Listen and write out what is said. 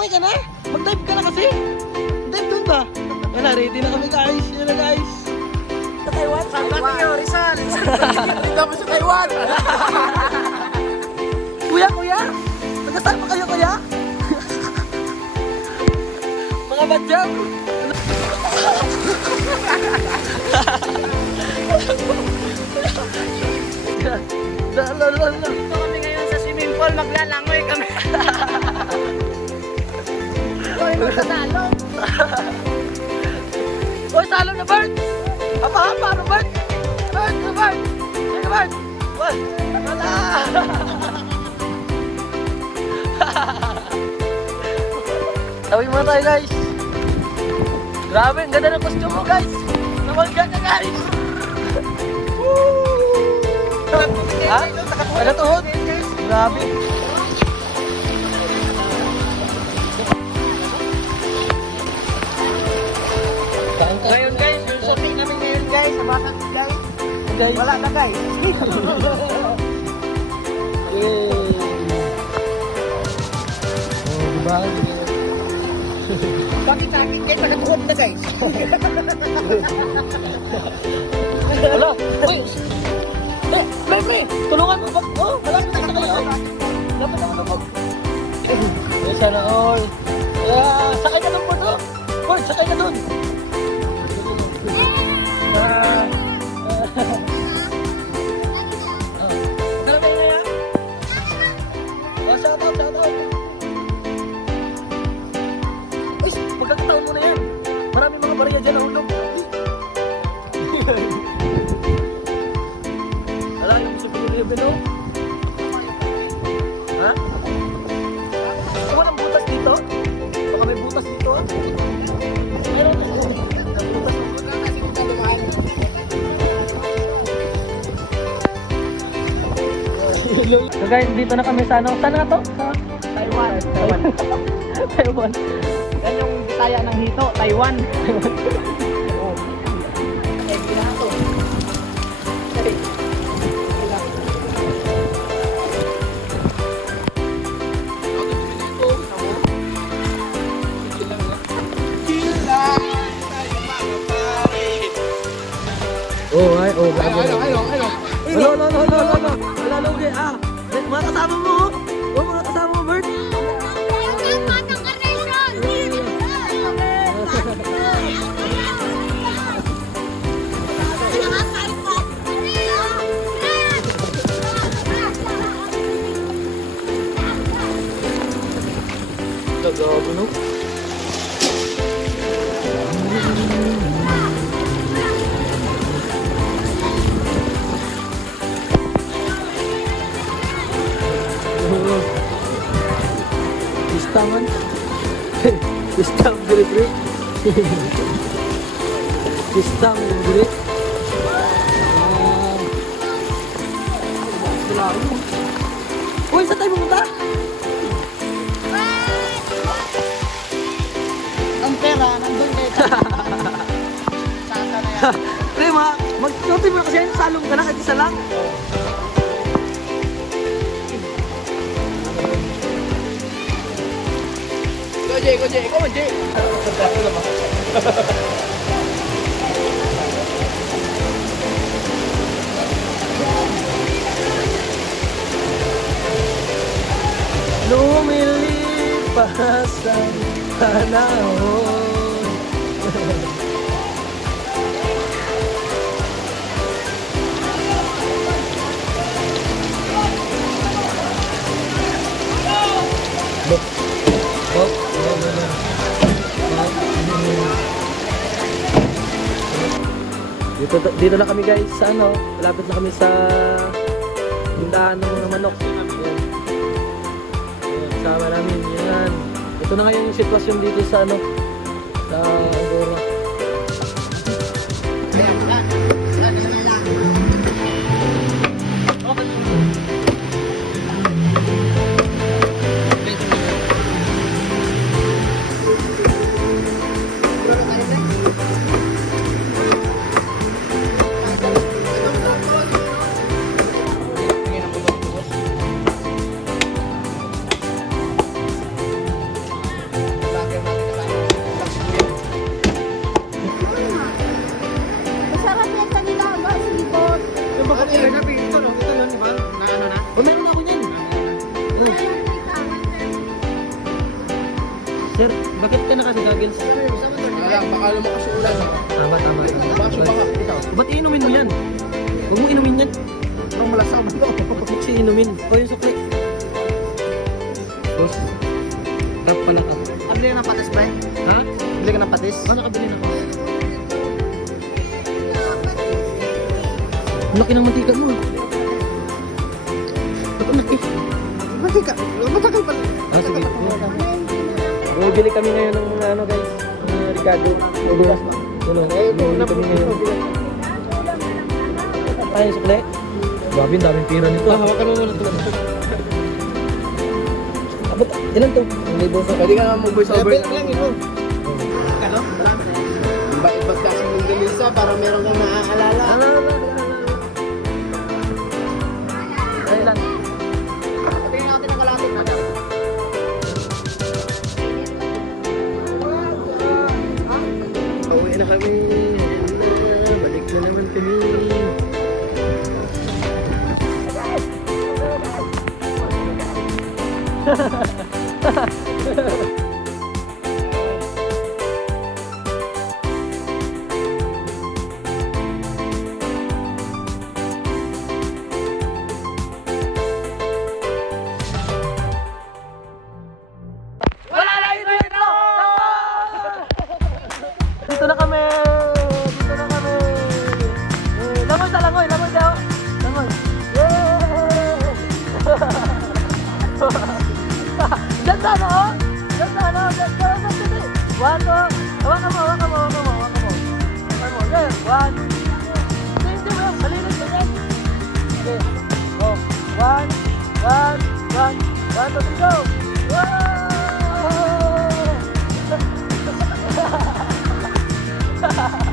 Lumangoy ka na? Mag-dive ka na kasi. Dive dun ba? Yan na, ready na kami guys. Yan na guys. Sa Taiwan? Sa Taiwan. Rizal. Dito mo sa Taiwan. Kuya, kuya! Nagkasal pa kayo, kuya? Mga badyaw! Wal, wala! Tawin muna tayo guys! Grabe, ang ganda ng costume mo guys! Namalga ka guys! Ha? Nakatuhod? Grabe! Kain ka. Ngayon guys, yung shooting namin ngayon guys. Sa Batak guys. Guys. Wala na guys. Yay! Oh, diba? Bakit sa akin guys? Nagatuhod na guys. Wala! Uy! Eh, pre, pre! Tulungan mo ba? Oh, malapit na kayo. Lapit na mo Eh, sana all. Kaya, sakay ka doon po to. Ford, sakay ka doon. So guys, dito na kami sa ano? Saan na to? Sa Taiwan. Taiwan. Taiwan. Yan yung bisaya ng hito. Taiwan. Oh. Gagawa no? Pista man. Pista ang diri. Pista ang. Ah. Mo. Uy, sa tayo? Pre, ma, mag-notin mo na kasi yan, salong ka na, kahit isa lang. Go, Jay, go, Jay. On, Jay. Lumilipas ang panahon. Dito, dito na kami guys sa ano, malapit na kami sa tindahan ng mga manok. Ayan. Ayan, sama namin, yan. Ito na ngayon yung sitwasyon dito sa ano, baka lumakas yung ulan. Tama, tama. Baka. Ikaw. Ba't inumin mo yan? Huwag mo inumin yan. Parang malasang mo. Huwag siya inumin. O yung sukli. Tapos, rap pala ka. Bili ka ng patis ba? Ha? Bili ka ng patis? Ano nakabili na? Ang laki ng mantika mo. Ba't ang laki? Bakit ka? Matagal pa. Ah. Bumibili kami ngayon ng mga ano guys, mga Ricardo. Mabulas na. Ano? Bumibili kami ngayon. Ay, sukle. Grabe, ang daming pira nito. Ah, hawakan mo muna ito. Ah, ba't, ilan to? Ang libo sa Pwede ka naman mag-voice over. Level lang ito. Ano? Iba-iba ka ng Mongolisa para meron kang maaalala. Ano, Ha ha ha. One more. One more, one more, one more, one more. One more. One. Same thing, bro. Malinis na yan. Okay. Go. One. One. One. One, two, three, go. Whoa! Ha ha ha!